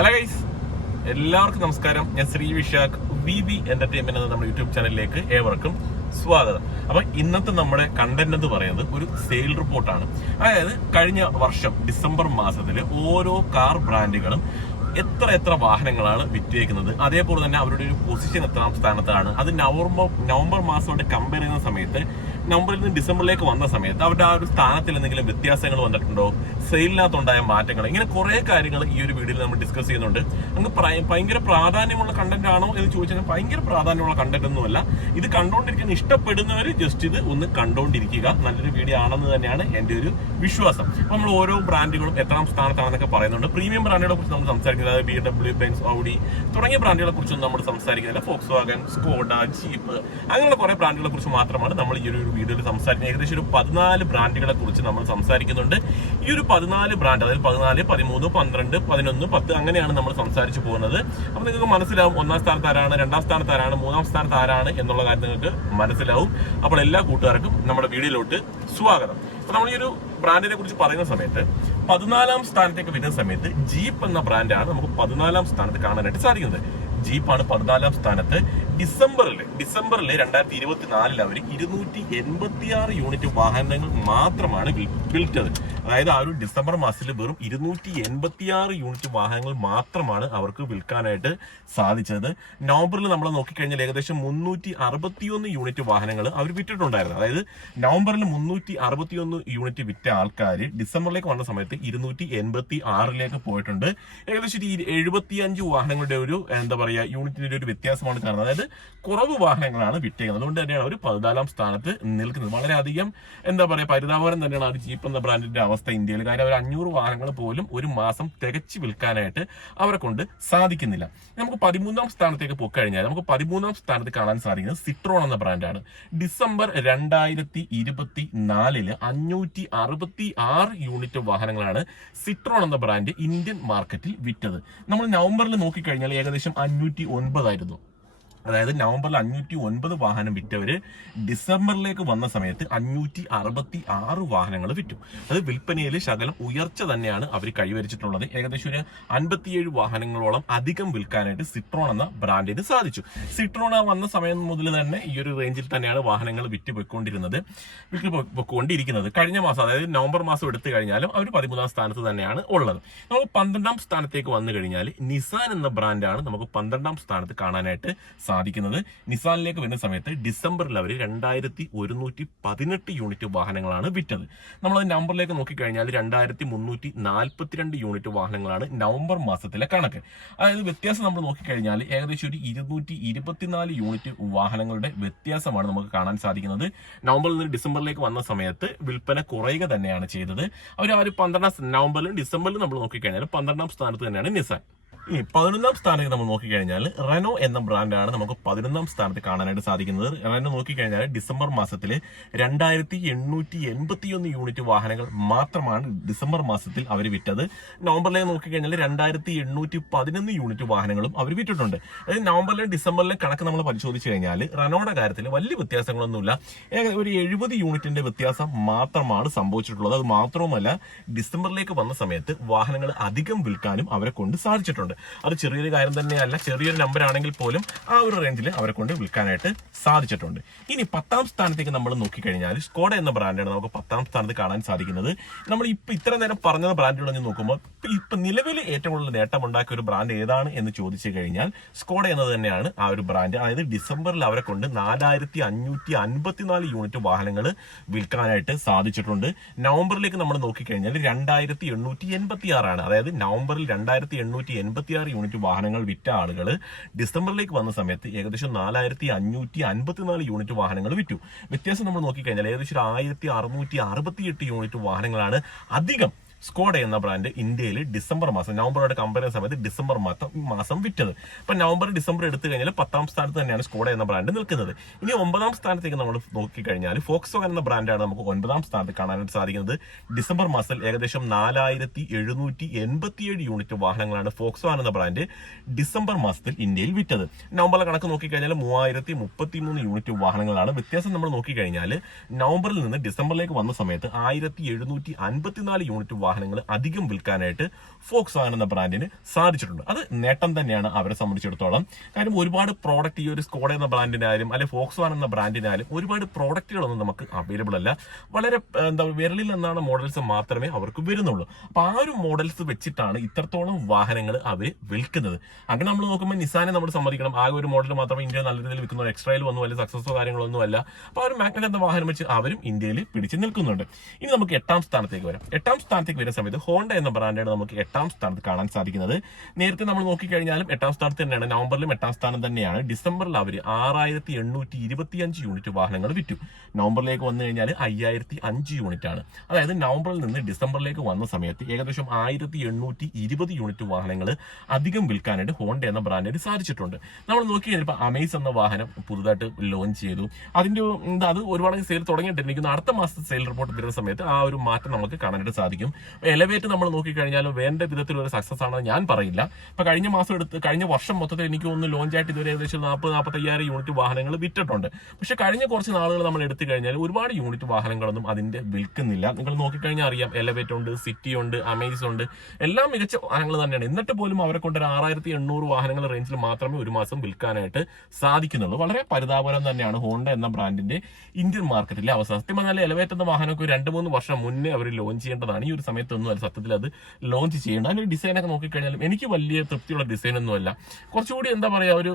Hello guys, എല്ലാവർക്കും നമസ്കാരം. ഞാൻ ശ്രീ വിശാഖ് VB എന്റർടൈൻമെന്റ് എന്ന നമ്മുടെ യൂട്യൂബ് ചാനലിലേക്ക് ഏവർക്കും സ്വാഗതം. അപ്പൊ ഇന്നത്തെ നമ്മുടെ കണ്ടന്റ് എന്ന് പറയുന്നത് ഒരു സെയിൽ റിപ്പോർട്ടാണ്. അതായത് കഴിഞ്ഞ വർഷം ഡിസംബർ മാസത്തിൽ ഓരോ കാർ ബ്രാൻഡുകളും എത്ര വാഹനങ്ങളാണ് വിറ്റേക്കുന്നത്, അതേപോലെ തന്നെ അവരുടെ ഒരു പൊസിഷൻ എത്രാം സ്ഥാനത്താണ്, അത് നവംബർ മാസത്തോട് കമ്പയർ ചെയ്യുന്ന സമയത്ത് നവംബറിൽ നിന്ന് ഡിസംബറിലേക്ക് വന്ന സമയത്ത് അവരുടെ ആ ഒരു സ്ഥാനത്തിൽ എന്തെങ്കിലും വ്യത്യാസങ്ങൾ വന്നിട്ടുണ്ടോ, സെയിലിനകത്തുണ്ടായ മാറ്റങ്ങൾ, ഇങ്ങനെ കുറെ കാര്യങ്ങൾ ഈ ഒരു വീഡിയോയിൽ നമ്മൾ ഡിസ്കസ് ചെയ്യുന്നുണ്ട്. നമുക്ക് ഭയങ്കര പ്രാധാന്യമുള്ള കണ്ടന്റ് ആണോ എന്ന് ചോദിച്ചാൽ ഭയങ്കര പ്രാധാന്യമുള്ള കണ്ടന്റ് ഒന്നുമല്ല. ഇത് കണ്ടുകൊണ്ടിരിക്കാൻ ഇഷ്ടപ്പെടുന്നവർ ജസ്റ്റ് ഇത് ഒന്ന് കണ്ടുകൊണ്ടിരിക്കുക. നല്ലൊരു വീഡിയോ ആണെന്ന് തന്നെയാണ് എന്റെ ഒരു വിശ്വാസം. നമ്മൾ ഓരോ ബ്രാൻഡുകളും എത്രാം സ്ഥാനത്താണെന്നൊക്കെ പറയുന്നുണ്ട്. പ്രീമിയം ബ്രാൻഡുകളെ കുറിച്ച് നമ്മൾ സംസാരിക്കുന്നത് BMW, ബെൻസ്, ഔഡി തുടങ്ങിയ ബ്രാൻഡുകളെ കുറിച്ചൊന്നും നമ്മൾ സംസാരിക്കുന്നില്ല. ഫോക്സ് വാഗൻ, സ്കോഡ, ജീപ്പ്, അങ്ങനെയുള്ള കുറെ ബ്രാൻഡുകളെ കുറിച്ച് മാത്രമാണ് നമ്മൾ ഈ ഒരു വീഡിയോയിൽ സംസാരിക്കുന്നത്. ഏകദേശം ഒരു 14 ബ്രാൻഡുകളെ കുറിച്ച് നമ്മൾ സംസാരിക്കുന്നുണ്ട്. ഈ ഒരു 14 ബ്രാൻഡ്, അതായത് 14, 13, 12, 11, 10 അങ്ങനെയാണ് നമ്മൾ സംസാരിച്ചു പോകുന്നത്. അപ്പൊ നിങ്ങൾക്ക് മനസ്സിലാവും ഒന്നാം സ്ഥാനത്ത് ആരാണ്, രണ്ടാം സ്ഥാനത്ത് ആരാണ്, മൂന്നാം സ്ഥാനത്ത് ആരാണ് എന്നുള്ള കാര്യം നിങ്ങൾക്ക് മനസ്സിലാവും. അപ്പോൾ എല്ലാ കൂട്ടുകാർക്കും നമ്മുടെ വീഡിയോയിലോട്ട് സ്വാഗതം. അപ്പൊ നമ്മൾ ഈ ഒരു ബ്രാൻഡിനെ കുറിച്ച് പറയുന്ന സമയത്ത് 14ാം സ്ഥാനത്തേക്ക് വരുന്ന സമയത്ത് ജീപ്പ് എന്ന ബ്രാൻഡാണ് നമുക്ക് 14ാം സ്ഥാനത്ത് കാണാനായിട്ട് സാധിക്കുന്നത്. ജീപ്പാണ് 14ാം സ്ഥാനത്ത്. ഡിസംബറിൽ 2024 അവർ 286 യൂണിറ്റ് വാഹനങ്ങൾ മാത്രമാണ് വിൽറ്റത്. അതായത് ആ ഒരു ഡിസംബർ മാസത്തിൽ വെറും 286 യൂണിറ്റ് വാഹനങ്ങൾ മാത്രമാണ് അവർക്ക് വിൽക്കാനായിട്ട് സാധിച്ചത്. നവംബറിൽ നമ്മൾ നോക്കിക്കഴിഞ്ഞാൽ ഏകദേശം 361 യൂണിറ്റ് വാഹനങ്ങൾ അവർ വിറ്റിട്ടുണ്ടായിരുന്നു. അതായത് നവംബറിൽ 361 യൂണിറ്റ് വിറ്റ ആൾക്കാർ ഡിസംബറിലേക്ക് വന്ന സമയത്ത് 286 പോയിട്ടുണ്ട്. ഏകദേശം 75 വാഹനങ്ങളുടെ ഒരു യൂണിറ്റിന്റെ ഒരു വ്യത്യാസമാണ് കാണുന്നത്. അതായത് കുറവ് വാഹനങ്ങളാണ് വിറ്റേക്കുന്നത്. അതുകൊണ്ട് തന്നെയാണ് അവർ 14ാം സ്ഥാനത്ത് നിൽക്കുന്നത്. വളരെയധികം പരിതാപകരം തന്നെയാണ് ആ ഒരു ജീപ്പ് എന്ന ബ്രാൻഡിന്റെ അവസ്ഥ ഇന്ത്യയിൽ. കാര്യം അവർ 500 വാഹനങ്ങൾ പോലും ഒരു മാസം തികച്ചു വിൽക്കാനായിട്ട് അവരെ കൊണ്ട് സാധിക്കുന്നില്ല. നമുക്ക് 13ാം സ്ഥാനത്തേക്ക് പോയിക്കഴിഞ്ഞാൽ നമുക്ക് 13ാം സ്ഥാനത്ത് കാണാൻ സാധിക്കുന്നത് സിട്രോൺ എന്ന ബ്രാൻഡാണ്. ഡിസംബർ 2024 566 യൂണിറ്റ് വാഹനങ്ങളാണ് സിട്രോൺ എന്ന ബ്രാൻഡ് ഇന്ത്യൻ മാർക്കറ്റിൽ വിറ്റത്. നമ്മൾ നവംബറിൽ നോക്കിക്കഴിഞ്ഞാൽ ഏകദേശം 509 ആയിരുന്നു. അതായത് നവംബറിൽ 509 വാഹനം വിറ്റവര് ഡിസംബറിലേക്ക് വന്ന സമയത്ത് 566 വാഹനങ്ങൾ വിറ്റു. അത് വിൽപ്പനയിൽ ശകലം ഉയർച്ച തന്നെയാണ് അവർ കൈവരിച്ചിട്ടുള്ളത്. ഏകദേശം ഒരു 57 വാഹനങ്ങളോളം അധികം വിൽക്കാനായിട്ട് സിട്രോൺ എന്ന ബ്രാൻഡിന് സാധിച്ചു. സിട്രോൺ വന്ന സമയം മുതൽ തന്നെ ഈ ഒരു റേഞ്ചിൽ തന്നെയാണ് വാഹനങ്ങൾ വിറ്റുപോയിക്കൊണ്ടിരിക്കുന്നത്. കഴിഞ്ഞ മാസം, അതായത് നവംബർ മാസം എടുത്തു കഴിഞ്ഞാലും അവർ 13ാം സ്ഥാനത്ത് തന്നെയാണ് ഉള്ളത്. നമുക്ക് 12ാം സ്ഥാനത്തേക്ക് വന്നു കഴിഞ്ഞാൽ നിസാൻ എന്ന ബ്രാൻഡാണ് നമുക്ക് 12ാം സ്ഥാനത്ത് കാണാനായിട്ട് സാധിക്കുന്നത്. നിസാനിലേക്ക് വരുന്ന സമയത്ത് ഡിസംബറിൽ അവർ 2118 യൂണിറ്റ് വാഹനങ്ങളാണ് വിറ്റത്. നമ്മൾ നവംബറിലേക്ക് നോക്കിക്കഴിഞ്ഞാൽ 2342 യൂണിറ്റ് വാഹനങ്ങളാണ് നവംബർ മാസത്തിലെ കണക്ക്. അതായത് വ്യത്യാസം നമ്മൾ നോക്കിക്കഴിഞ്ഞാൽ ഏകദേശം ഒരു 224 യൂണിറ്റ് വാഹനങ്ങളുടെ വ്യത്യാസമാണ് നമുക്ക് കാണാൻ സാധിക്കുന്നത്. നവംബറിൽ നിന്ന് ഡിസംബറിലേക്ക് വന്ന സമയത്ത് വിൽപ്പന കുറയുക തന്നെയാണ് ചെയ്തത്. അവർ 12ാം നവംബറിലും ഡിസംബറിലും നമ്മൾ നോക്കിക്കഴിഞ്ഞാൽ 12ാം സ്ഥാനത്ത് തന്നെയാണ് നിസാൻ. ഇനി 11ാം സ്ഥാനത്ത് നമ്മൾ നോക്കിക്കഴിഞ്ഞാൽ റെനോ എന്ന ബ്രാൻഡാണ് നമുക്ക് 11ാം സ്ഥാനത്ത് കാണാനായിട്ട് സാധിക്കുന്നത്. റെനോ നോക്കിക്കഴിഞ്ഞാൽ ഡിസംബർ മാസത്തിൽ 2881 യൂണിറ്റ് വാഹനങ്ങൾ മാത്രമാണ് ഡിസംബർ മാസത്തിൽ അവർ വിറ്റത്. നവംബറിലേക്ക് നോക്കിക്കഴിഞ്ഞാൽ 2811 യൂണിറ്റ് വാഹനങ്ങളും അവർ വിറ്റിട്ടുണ്ട്. അതായത് നവംബറിലെയും ഡിസംബറിലെയും കണക്ക് നമ്മൾ പരിശോധിച്ചു കഴിഞ്ഞാൽ റെനോയുടെ കാര്യത്തിൽ വലിയ വ്യത്യാസങ്ങളൊന്നുമില്ല. ഒരു 70 യൂണിറ്റിന്റെ വ്യത്യാസം മാത്രമാണ് സംഭവിച്ചിട്ടുള്ളത്. അത് മാത്രവുമല്ല, ഡിസംബറിലേക്ക് വന്ന സമയത്ത് വാഹനങ്ങൾ അധികം വിൽക്കാനും അവരെ കൊണ്ട് സാധിച്ചിട്ടുണ്ട്. അത് ചെറിയൊരു കാര്യം തന്നെയല്ല, ചെറിയൊരു നമ്പർ ആണെങ്കിൽ പോലും ആ ഒരു റേഞ്ചിൽ അവരെ കൊണ്ട് വിൽക്കാനായിട്ട് സാധിച്ചിട്ടുണ്ട്. ഇനി 10ാം സ്ഥാനത്തേക്ക് നമ്മൾ നോക്കിക്കഴിഞ്ഞാൽ സ്കോഡ എന്ന ബ്രാൻഡാണ് നമുക്ക് 10ാം സ്ഥാനത്ത് കാണാൻ സാധിക്കുന്നത്. നമ്മൾ ഇത്ര നേരം പറഞ്ഞ ബ്രാൻഡുകളൊന്നും നോക്കുമ്പോൾ ഇപ്പൊ നിലവിൽ ഏറ്റവും കൂടുതൽ നേട്ടമുണ്ടാക്കിയ ഒരു ബ്രാൻഡ് ഏതാണ് എന്ന് ചോദിച്ചു കഴിഞ്ഞാൽ സ്കോഡ എന്നത് തന്നെയാണ് ആ ഒരു ബ്രാൻഡ്. അതായത് ഡിസംബറിൽ അവരെ കൊണ്ട് 4554 യൂണിറ്റ് വാഹനങ്ങൾ വിൽക്കാനായിട്ട് സാധിച്ചിട്ടുണ്ട്. നവംബറിലേക്ക് നമ്മൾ നോക്കിക്കഴിഞ്ഞാൽ 2886 ആണ്. അതായത് നവംബറിൽ 2886 യൂണിറ്റ് വാഹനങ്ങൾ വിറ്റ ആളുകൾ ഡിസംബറിലേക്ക് വന്ന സമയത്ത് ഏകദേശം 4554 യൂണിറ്റ് വാഹനങ്ങൾ വിറ്റു. വ്യത്യാസം നമ്മൾ നോക്കിക്കഴിഞ്ഞാൽ ഏകദേശം 1668 യൂണിറ്റ് വാഹനങ്ങളാണ് അധികം സ്കോഡ എന്ന ബ്രാൻഡ് ഇന്ത്യയിൽ ഡിസംബർ മാസം, നവംബറോട് കമ്പയർ ചെയ്യുന്ന സമയത്ത് ഡിസംബർ മാസം വിറ്റത്. അപ്പൊ നവംബർ ഡിസംബർ എടുത്തു കഴിഞ്ഞാൽ 10ാം സ്ഥാനത്ത് തന്നെയാണ് സ്കോഡ എന്ന ബ്രാൻഡ് നിൽക്കുന്നത്. ഇനി 9ാം സ്ഥാനത്തേക്ക് നമ്മൾ നോക്കിക്കഴിഞ്ഞാൽ ഫോക്സ് വാഗൻ എന്ന ബ്രാൻഡാണ് നമുക്ക് 9ാം സ്ഥാനത്ത് കാണാനായിട്ട് സാധിക്കുന്നത്. ഡിസംബർ മാസത്തിൽ ഏകദേശം 4787 യൂണിറ്റ് വാഹനങ്ങളാണ് ഫോക്സ് വാഗൻ എന്ന ബ്രാൻഡ് ഡിസംബർ മാസത്തിൽ ഇന്ത്യയിൽ വിറ്റത്. നവംബറിലെ കണക്ക് നോക്കിക്കഴിഞ്ഞാൽ 3033 യൂണിറ്റ് വാഹനങ്ങളാണ്. വ്യത്യാസം നമ്മൾ നോക്കിക്കഴിഞ്ഞാൽ നവംബറിൽ നിന്ന് ഡിസംബറിലേക്ക് വന്ന സമയത്ത് 1754 യൂണിറ്റ് വാഹനങ്ങൾ അധികം വിൽക്കാനായിട്ട് ഫോക്സ്വാഗൻ എന്ന ബ്രാൻഡിന് സാധിച്ചിട്ടുണ്ട്. അത് നേട്ടം തന്നെയാണ് അവരെ സംബന്ധിച്ചിടത്തോളം. കാര്യം ഒരുപാട് പ്രോഡക്റ്റ് ഈ ഒരു സ്കോഡ എന്ന ബ്രാൻഡിനായാലും അല്ലെങ്കിൽ ഫോക്സ്വാഗൻ എന്ന ബ്രാൻഡിനായാലും ഒരുപാട് പ്രോഡക്റ്റുകളൊന്നും നമുക്ക് അവൈലബിൾ അല്ല. വളരെ വിരലിൽ നിന്നാണ് മോഡൽസ് മാത്രമേ അവർക്ക് വരുന്നുള്ളൂ. അപ്പൊ ആ ഒരു മോഡൽസ് വെച്ചിട്ടാണ് ഇത്രത്തോളം വാഹനങ്ങൾ അവർ വിൽക്കുന്നത്. അങ്ങനെ നമ്മൾ നോക്കുമ്പോൾ നിസാനെ നമ്മൾ സമ്മതിക്കണം, ആ ഒരു മോഡൽ മാത്രമേ ഇന്ത്യയിൽ നല്ല രീതിയിൽ വിൽക്കുന്നു. എക്സ്ട്രയിൽ ഒന്നും അല്ല, സക്സസോ കാര്യങ്ങളൊന്നും അല്ല. അപ്പൊ ആ ഒരു മാഗ്നറ്റ് എന്ന വാഹനം വെച്ച് അവരും ഇന്ത്യയിൽ പിടിച്ചു നിൽക്കുന്നുണ്ട്. ഇനി നമുക്ക് 8ാം സ്ഥാനത്തേക്ക് വരാം. 8ാം സ്ഥാനത്തേക്ക് വരുന്ന സമയത്ത് ഹോണ്ട എന്ന ബ്രാൻഡാണ് നമുക്ക് 8ാം സ്ഥാനത്ത് കാണാൻ സാധിക്കുന്നത്. നേരത്തെ നമ്മൾ നോക്കിക്കഴിഞ്ഞാലും 8ാം സ്ഥാനത്ത് തന്നെയാണ്. നവംബറിലും 8ാം സ്ഥാനം തന്നെയാണ്. ഡിസംബറിൽ അവർ 6825 യൂണിറ്റ് വാഹനങ്ങൾ വിറ്റു. നവംബറിലേക്ക് വന്നു കഴിഞ്ഞാൽ 5005 യൂണിറ്റ് ആണ്. അതായത് നവംബറിൽ നിന്ന് ഡിസംബറിലേക്ക് വന്ന സമയത്ത് ഏകദേശം 1820 യൂണിറ്റ് വാഹനങ്ങൾ അധികം വിൽക്കാനായിട്ട് ഹോണ്ട എന്ന ബ്രാൻഡിന് സാധിച്ചിട്ടുണ്ട്. നമ്മൾ നോക്കി കഴിഞ്ഞാൽ അമേസ് എന്ന വാഹനം പുതുതായിട്ട് ലോഞ്ച് ചെയ്തു. അതിന്റെ അത് ഒരുപാട് സെയിൽ തുടങ്ങിയിട്ടിരിക്കുന്നു. അടുത്ത മാസത്തെ സെയിൽ റിപ്പോർട്ട് വരുന്ന സമയത്ത് ആ ഒരു മാറ്റം നമുക്ക് കാണാനായിട്ട് സാധിക്കും. എലവേറ്റ് നമ്മൾ നോക്കിക്കഴിഞ്ഞാൽ വേണ്ട വിധത്തിലൊരു സക്സസ് ആണെന്ന് ഞാൻ പറയില്ല. ഇപ്പൊ കഴിഞ്ഞ വർഷം മൊത്തത്തിൽ എനിക്ക് ഒന്ന് ലോഞ്ച് ആയിട്ട് ഇതുവരെ ഏകദേശം 40-45 യൂണിറ്റ് വാഹനങ്ങൾ വിറ്റിട്ടുണ്ട്. പക്ഷെ കഴിഞ്ഞ കുറച്ച് നാളുകൾ നമ്മൾ എടുത്തു കഴിഞ്ഞാൽ ഒരുപാട് യൂണിറ്റ് വാഹനങ്ങളൊന്നും അതിന്റെ വിൽക്കുന്നില്ല. നിങ്ങൾ നോക്കിക്കഴിഞ്ഞാൽ അറിയാം, എലവേറ്റ് ഉണ്ട്, സിറ്റി ഉണ്ട്, അമേസ് ഉണ്ട്, എല്ലാം മികച്ച വാഹനങ്ങൾ തന്നെയാണ്. എന്നിട്ട് പോലും അവരെ കൊണ്ട് 6800 വാഹനങ്ങൾ റേഞ്ചിൽ മാത്രമേ ഒരു മാസം വിൽക്കാനായിട്ട് സാധിക്കുന്നുള്ളൂ. വളരെ പരിതാപകരം തന്നെയാണ് ഹോണ്ട എന്ന ബ്രാൻഡിന്റെ ഇന്ത്യൻ മാർക്കറ്റിലെ അവസ്ഥ. സത്യം പറഞ്ഞാൽ എലവേറ്റ് എന്ന വാഹനമൊക്കെ 2-3 വർഷം മുന്നേ അവർ ലോഞ്ച് ചെയ്യേണ്ടതാണ്. ഈ ഒരു സമയത്തൊന്നും അല്ല സത്യത്തിൽ അത് ലോഞ്ച് ചെയ്യേണ്ട. അതിന്റെ ഡിസൈനൊക്കെ നോക്കിക്കഴിഞ്ഞാലും എനിക്ക് വലിയ തൃപ്തിയുള്ള ഡിസൈൻ ഒന്നും അല്ല. കുറച്ചുകൂടി എന്താ പറയാ, ഒരു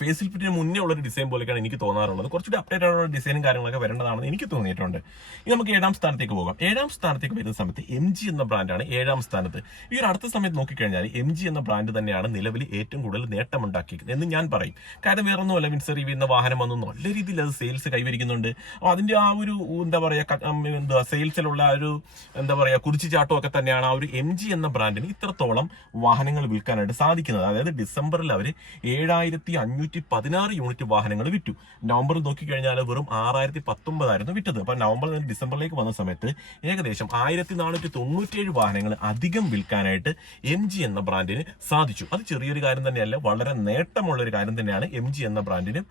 ഫേസ് ലിഫ്റ്റിന് മുന്നേ ഉള്ളൊരു ഡിസൈൻ പോലെയൊക്കെയാണ് എനിക്ക് തോന്നാറുള്ളത്. കുറച്ചുകൂടി അപ്ഡേറ്റ് ആയിട്ടുള്ള ഡിസൈനും കാര്യങ്ങളൊക്കെ വരേണ്ടതാണെന്ന് എനിക്ക് തോന്നിയിട്ടുണ്ട്. ഇനി നമുക്ക് 7ാം സ്ഥാനത്തേക്ക് പോകാം. 7ാം സ്ഥാനത്തേക്ക് വരുന്ന സമയത്ത് MG എന്ന ബ്രാൻഡാണ് 7ാം സ്ഥാനത്ത്. ഈ ഒരു അടുത്ത സമയത്ത് നോക്കിക്കഴിഞ്ഞാൽ MG എന്ന ബ്രാൻഡ് തന്നെയാണ് നിലവിൽ ഏറ്റവും കൂടുതൽ നേട്ടമുണ്ടാക്കിയത് എന്ന് ഞാൻ പറയും. കാരണം വേറെ ഒന്നുമല്ല, വിൻസർ EV എന്ന വാഹനം വന്നു നല്ല രീതിയിൽ അത് സെയിൽസ് കൈവരിക്കുന്നുണ്ട്. അപ്പോൾ അതിന്റെ ആ ഒരു എന്താ പറയുക സെയിൽസിലുള്ള ആ ഒരു എന്താ പറയുക കുതിച്ചുചാട്ടം ഒക്കെ തന്നെയാണ് ആ ഒരു MG എന്ന ബ്രാൻഡിന് ഇത്രത്തോളം വാഹനങ്ങൾ വിൽക്കാനായിട്ട് സാധിക്കുന്നത്. അതായത് ഡിസംബറിൽ അവർ 7516 യൂണിറ്റ് വാഹനങ്ങൾ വിറ്റു. നവംബറിൽ നോക്കിക്കഴിഞ്ഞാൽ വെറും 6019 ആയിരുന്നു വിറ്റത്. അപ്പൊ നവംബറിൽ നിന്ന് ഡിസംബറിലേക്ക് വന്ന സമയത്ത് ഏകദേശം 1497 വാഹനങ്ങൾ അധികം വിൽക്കാനായിട്ട് MG എന്ന ബ്രാൻഡിന് സാധിച്ചു. അത് ചെറിയൊരു കാര്യം തന്നെയല്ല, വളരെ നേട്ടമുള്ള ഒരു കാര്യം തന്നെയാണ് MG എന്ന ബ്രാൻഡിന്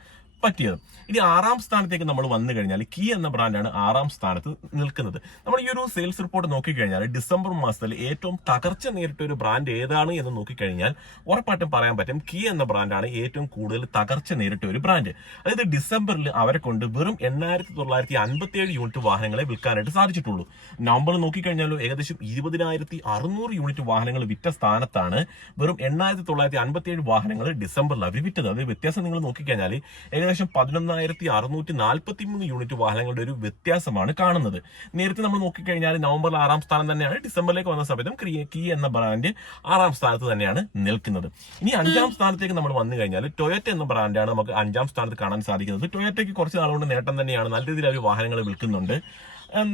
പറ്റിയത്. ഇനി 6ാം സ്ഥാനത്തേക്ക് നമ്മൾ വന്നു കഴിഞ്ഞാൽ കീ എന്ന ബ്രാൻഡാണ് 6ാം സ്ഥാനത്ത് നിൽക്കുന്നത്. നമ്മൾ ഈ ഒരു സെയിൽസ് റിപ്പോർട്ട് നോക്കിക്കഴിഞ്ഞാൽ ഡിസംബർ മാസത്തിൽ ഏറ്റവും തകർച്ച നേരിട്ട ഒരു ബ്രാൻഡ് ഏതാണ് എന്ന് നോക്കിക്കഴിഞ്ഞാൽ ഉറപ്പായിട്ടും പറയാൻ പറ്റും കീ എന്ന ബ്രാൻഡാണ് ഏറ്റവും കൂടുതൽ തകർച്ച നേരിട്ട ഒരു ബ്രാൻഡ്. അതായത് ഡിസംബറിൽ അവരെ കൊണ്ട് വെറും 8957 യൂണിറ്റ് വാഹനങ്ങളെ വിൽക്കാനായിട്ട് സാധിച്ചിട്ടുള്ളൂ. നവംബറിൽ നോക്കിക്കഴിഞ്ഞാൽ ഏകദേശം 20600 യൂണിറ്റ് വാഹനങ്ങൾ വിറ്റ സ്ഥാനത്താണ് വെറും 8957 വാഹനങ്ങൾ ഡിസംബറിൽ അവർ വിറ്റത്. അത് വ്യത്യാസം നിങ്ങൾ നോക്കിക്കഴിഞ്ഞാൽ ഏകദേശം 11643 യൂണിറ്റ് വാഹനങ്ങളുടെ ഒരു വ്യത്യാസമാണ് കാണുന്നത്. നേരത്തെ നമ്മൾ നോക്കിക്കഴിഞ്ഞാൽ നവംബറിൽ 6ാം സ്ഥാനം തന്നെയാണ്. ഡിസംബറിലേക്ക് വന്ന സമയത്തും കീ എന്ന ബ്രാൻഡ് 6ാം സ്ഥാനത്ത് തന്നെയാണ് നിൽക്കുന്നത്. ഇനി 5ാം സ്ഥാനത്തേക്ക് നമ്മൾ വന്നു കഴിഞ്ഞാൽ ടൊയോറ്റ എന്ന ബ്രാൻഡാണ് നമുക്ക് 5ാം സ്ഥാനത്ത് കാണാൻ സാധിക്കുന്നത്. ടൊയോറ്റയ്ക്ക് കുറച്ച് നാളുകൊണ്ട് നേട്ടം തന്നെയാണ്, നല്ല രീതിയിൽ അവർ വാഹനങ്ങൾ വിൽക്കുന്നുണ്ട്.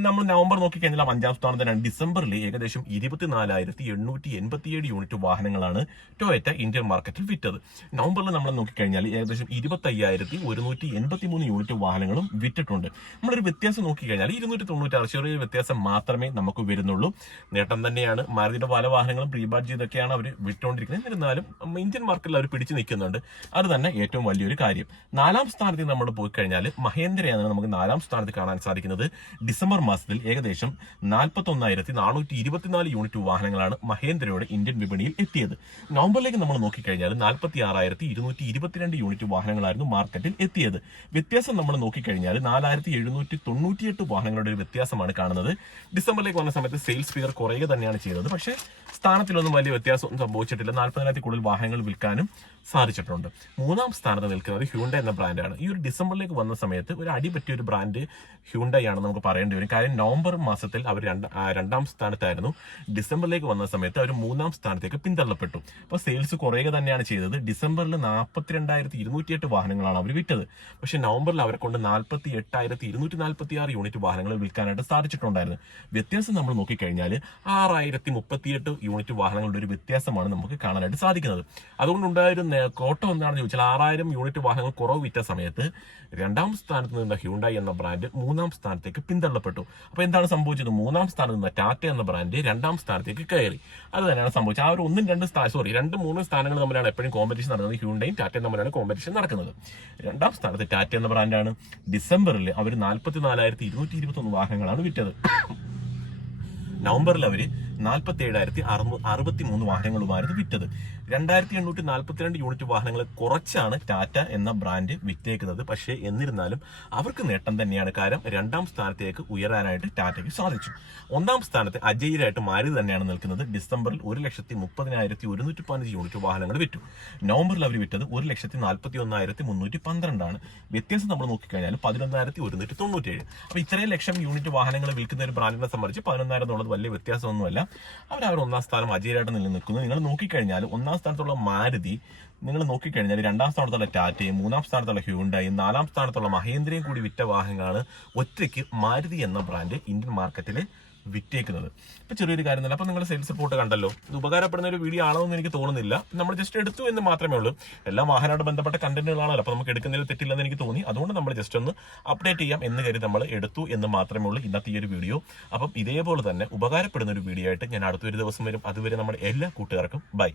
നമ്മൾ നവംബർ നോക്കിക്കഴിഞ്ഞാൽ 5ാം സ്ഥാനത്തിനാണ്. ഡിസംബറിൽ ഏകദേശം 24887 യൂണിറ്റ് വാഹനങ്ങളാണ് ടൊയോറ്റ ഇന്ത്യൻ മാർക്കറ്റിൽ വിറ്റത്. നവംബറിൽ നമ്മൾ നോക്കിക്കഴിഞ്ഞാൽ ഏകദേശം 25183 യൂണിറ്റ് വാഹനങ്ങളും വിറ്റിട്ടുണ്ട്. നമ്മളൊരു വ്യത്യാസം നോക്കിക്കഴിഞ്ഞാൽ 296 ചെറിയൊരു വ്യത്യാസം മാത്രമേ നമുക്ക് വരുന്നുള്ളൂ. നേട്ടം തന്നെയാണ്. മാരുതിയുടെ പല വാഹനങ്ങളും പ്രീബാഡ് ചെയ്തൊക്കെയാണ് അവർ വിട്ടുകൊണ്ടിരിക്കുന്നത്. എന്നിരുന്നാലും ഇന്ത്യൻ മാർക്കറ്റിൽ അവർ പിടിച്ചു നിൽക്കുന്നുണ്ട്. അത് തന്നെ ഏറ്റവും വലിയൊരു കാര്യം. 4ാം സ്ഥാനത്ത് നമ്മൾ പോയി കഴിഞ്ഞാൽ മഹേന്ദ്രയാണ് നമുക്ക് 4ാം സ്ഥാനത്ത് കാണാൻ സാധിക്കുന്നത്. ഡിസംബർ മാസത്തിൽ ഏകദേശം 41424 യൂണിറ്റ് വാഹനങ്ങളാണ് മഹേന്ദ്രയുടെ ഇന്ത്യൻ വിപണിയിൽ എത്തിയത്. നവംബറിലേക്ക് നമ്മൾ നോക്കിക്കഴിഞ്ഞാൽ 46222 യൂണിറ്റ് വാഹനങ്ങളായിരുന്നു മാർക്കറ്റിൽ എത്തിയത്. വ്യത്യാസം നമ്മൾ നോക്കിക്കഴിഞ്ഞാൽ 4798 വാഹനങ്ങളുടെ ഒരു വ്യത്യാസമാണ് കാണുന്നത്. ഡിസംബറിലേക്ക് വന്ന സമയത്ത് സെയിൽസ് ഫിഗർ കുറയുക തന്നെയാണ് ചെയ്തത്. പക്ഷേ സ്ഥാനത്തിലൊന്നും വലിയ വ്യത്യാസം സംഭവിച്ചിട്ടില്ല. 40,000 കൂടുതൽ വാഹനങ്ങൾ വിൽക്കാനും സാധിച്ചിട്ടുണ്ട്. 3ാം സ്ഥാനത്ത് നിൽക്കുന്നത് ഹ്യൂണ്ട എന്ന ബ്രാൻഡാണ്. ഈ ഒരു ഡിസംബറിലേക്ക് വന്ന സമയത്ത് ഒരു അടിപറ്റിയ ഒരു ബ്രാൻഡ് ഹ്യൂണ്ടയാണ് നമുക്ക് പറയേണ്ടി വരും. കാര്യം നവംബർ മാസത്തിൽ അവർ 2ാം സ്ഥാനത്തായിരുന്നു. ഡിസംബറിലേക്ക് വന്ന സമയത്ത് അവർ 3ാം സ്ഥാനത്തേക്ക് പിന്തള്ളപ്പെട്ടു. അപ്പോൾ സെയിൽസ് കുറയുക തന്നെയാണ് ചെയ്തത്. ഡിസംബറിൽ 42,208 വാഹനങ്ങളാണ് അവർ വിറ്റത്. പക്ഷെ നവംബറിൽ അവരെ കൊണ്ട് 48,246 യൂണിറ്റ് വാഹനങ്ങൾ വിൽക്കാനായിട്ട് സാധിച്ചിട്ടുണ്ടായിരുന്നു. വ്യത്യാസം നമ്മൾ നോക്കിക്കഴിഞ്ഞാൽ 6038 യൂണിറ്റ് വാഹനങ്ങളുടെ ഒരു വ്യത്യാസമാണ് നമുക്ക് കാണാനായിട്ട് സാധിക്കുന്നത്. അതുകൊണ്ടുണ്ടായൊരു കോട്ടം എന്താണെന്ന് ചോദിച്ചാൽ 6000 യൂണിറ്റ് വാഹനങ്ങൾ കുറവ് വിറ്റ സമയത്ത് 2ാം സ്ഥാനത്ത് നിന്ന ഹ്യൂണ്ടായി എന്ന ബ്രാൻഡ് 3ാം സ്ഥാനത്തേക്ക് പിന്തള്ളപ്പെട്ടു. അപ്പോൾ എന്താണ് സംഭവിച്ചത്? 3ാം സ്ഥാനത്ത് നിന്ന ടാറ്റ എന്ന ബ്രാൻഡ് 2ാം സ്ഥാനത്തേക്ക് കയറി. അത് തന്നെയാണ് സംഭവിച്ചത്. ആ ഒരു 2-3 സ്ഥാനങ്ങൾ തമ്മിലാണ് എപ്പോഴും കോമ്പറ്റീഷൻ നടക്കുന്നത്. ഹ്യൂണ്ടയും ടാറ്റയും തമ്മിലാണ് കോമ്പറ്റീഷൻ നടക്കുന്നത്. 2ാം സ്ഥാനത്ത് ടാറ്റ എന്ന ബ്രാൻഡാണ്. ഡിസംബറിൽ അവർ 44,221 വാഹനങ്ങളാണ് വിറ്റത്. നവംബറിൽ അവർ 47,663 വാഹനങ്ങളുമായിരുന്നു വിറ്റത്. 2,842 യൂണിറ്റ് വാഹനങ്ങൾ കുറച്ചാണ് ടാറ്റ എന്ന ബ്രാൻഡ് വിറ്റേക്കുന്നത്. പക്ഷേ എന്നിരുന്നാലും അവർക്ക് നേട്ടം തന്നെയാണ്. കാരണം 2ാം സ്ഥാനത്തേക്ക് ഉയരാനായിട്ട് ടാറ്റയ്ക്ക് സാധിച്ചു. 1ാം സ്ഥാനത്ത് അജയ്യരായിട്ട് മാരുതി തന്നെയാണ് നിൽക്കുന്നത്. ഡിസംബറിൽ 1,30,115 യൂണിറ്റ് വാഹനങ്ങൾ വിറ്റു. നവംബറിൽ അവർ വിറ്റത് 1,41,312 ആണ്. വ്യത്യാസം നമ്മൾ നോക്കിക്കഴിഞ്ഞാൽ 11,197. അപ്പൊ ഇത്രയും ലക്ഷം യൂണിറ്റ് വാഹനങ്ങൾ വിൽക്കുന്ന ഒരു ബ്രാൻഡിനെ സംബന്ധിച്ച് 11,000 എന്നുള്ളത് വലിയ വ്യത്യാസമൊന്നുമല്ല. അവർ 1ാം സ്ഥാനം അജയ്യരായിട്ട് നിലനിൽക്കുന്നു. നിങ്ങൾ നോക്കിക്കഴിഞ്ഞാൽ 1ാം സ്ഥാനത്തുള്ള മാരുതി, നിങ്ങൾ നോക്കിക്കഴിഞ്ഞാൽ 2ാം സ്ഥാനത്തുള്ള ടാറ്റയും 3ാം സ്ഥാനത്തുള്ള ഹ്യൂണ്ടായും 4ാം സ്ഥാനത്തുള്ള മഹേന്ദ്രയും കൂടി വിറ്റ വാഹനങ്ങളാണ് ഒറ്റയ്ക്ക് മാരുതി എന്ന ബ്രാൻഡ് ഇന്ത്യൻ മാർക്കറ്റിൽ വിറ്റേക്കുന്നത്. ഇപ്പൊ ചെറിയൊരു കാര്യം തന്നെ. അപ്പൊ നിങ്ങൾ സെയിൽസ് റിപ്പോർട്ട് കണ്ടല്ലോ. ഇത് ഉപകാരപ്പെടുന്ന ഒരു വീഡിയോ ആണോ എന്ന് എനിക്ക് തോന്നുന്നില്ല. നമ്മൾ ജസ്റ്റ് എടുത്തു എന്ന് മാത്രമേ ഉള്ളൂ. എല്ലാ വാഹനമായിട്ട് ബന്ധപ്പെട്ട കണ്ടന്റുകളാണല്ലോ. അപ്പൊ നമുക്ക് എടുക്കുന്നതിൽ തെറ്റില്ലെന്ന് എനിക്ക് തോന്നി. അതുകൊണ്ട് നമ്മൾ ജസ്റ്റ് ഒന്ന് അപ്ഡേറ്റ് ചെയ്യാം എന്ന് കരുതി നമ്മൾ എടുത്തു എന്ന് മാത്രമേ ഉള്ളൂ ഇന്നത്തെ ഈ ഒരു വീഡിയോ. അപ്പം ഇതേപോലെ തന്നെ ഉപകാരപ്പെടുന്ന ഒരു വീഡിയോ ആയിട്ട് ഞാൻ അടുത്തൊരു ദിവസം വരും. അതുവരെ നമ്മുടെ എല്ലാ കൂട്ടുകാർക്കും ബൈ.